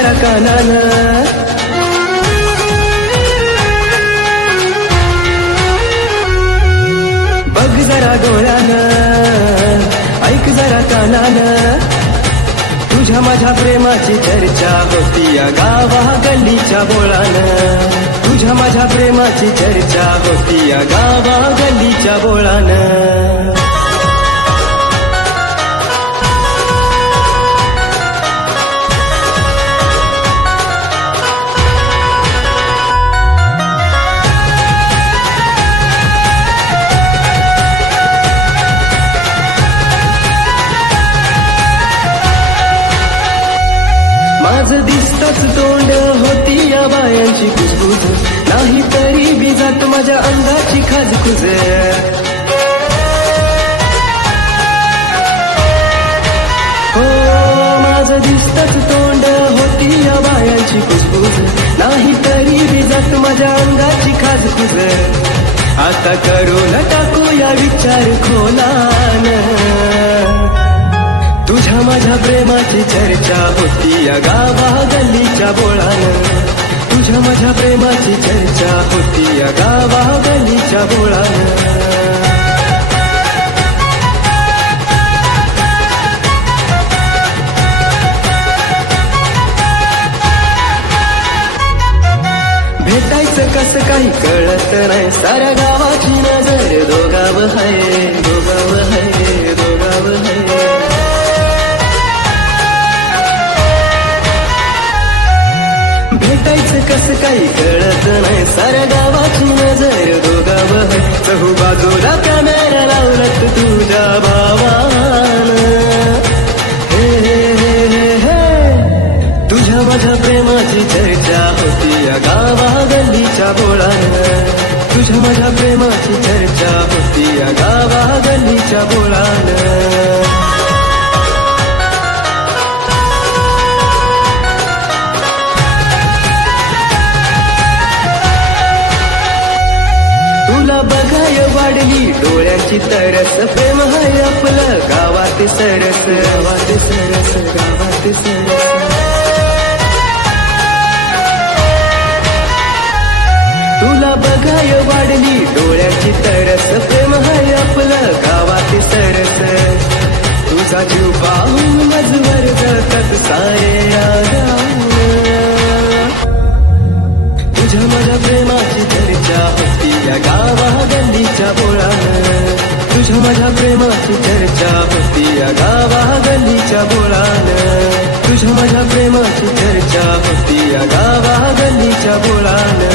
जरा कानानं, बघ जरा डोळ्यानं, ऐक जरा कानानं, तुझ्या माझ्या प्रेमाची चर्चा होती या गावा गल्लीच्या बोळानं, तुझ्या माझ्या प्रेमाची चर्चा होती या गावा गल्लीच्या बोळानं. माझं दिसतच तोंड होती या बायांची कुजबुज, नाही तरी बी जात माझ्या अंगाची खाजखुज. हो माझं दिसतच तोंड होती या बायांची कुजबुज, नाही तरी बी जात माझ्या अंगाची खाजखुज. आता करून टाकूया विचार खोलानं, तुझ्या माझ्या प्रेमाची चर्चा होती या गावा गल्लीच्या बोळानं, तुझ्या माझ्या प्रेमाची चर्चा होती या गावा गल्लीच्या बोळानं. भेटायचं कसं काही कळत नाही, साऱ्या गावाची नजर दोघावर आहे, दोघावर आहे, दोघावर आहे. भेटायचं कसं काही कळत नाही, साऱ्या गावाची नजर दोघावर. चहू बाजूला कॅमेरा लावलत तुझ्या भावानं, हे हे हे हे तुझ्या माझ्या प्रेमाची चर्चा होती या गावा गल्लीच्या बोळानं, तुझ्या माझ्या प्रेमाची चर्चा होती या गावा गल्लीच्या बोळानं. बघाय वाढली डोळ्यांची तरस, प्रेम हाय आपलं गावात सरस, गावात सरस, गावात सरस. तुला बघाय वाढली डोळ्यांची तरस, प्रेम हाय आपलं गावात सरस. तुझा जीव पाहून मजवर जातात सारे रागावून, तुझ्या माझ्या प्रेमाची चर्चा होती या गावा गल्लीच्या बोळानं, तुझ्या माझ्या प्रेमाची चर्चा होती या गावा गल्लीच्या बोळानं, तुझ्या माझ्या प्रेमाची चर्चा होती या गावा गल्लीच्या बोळानं.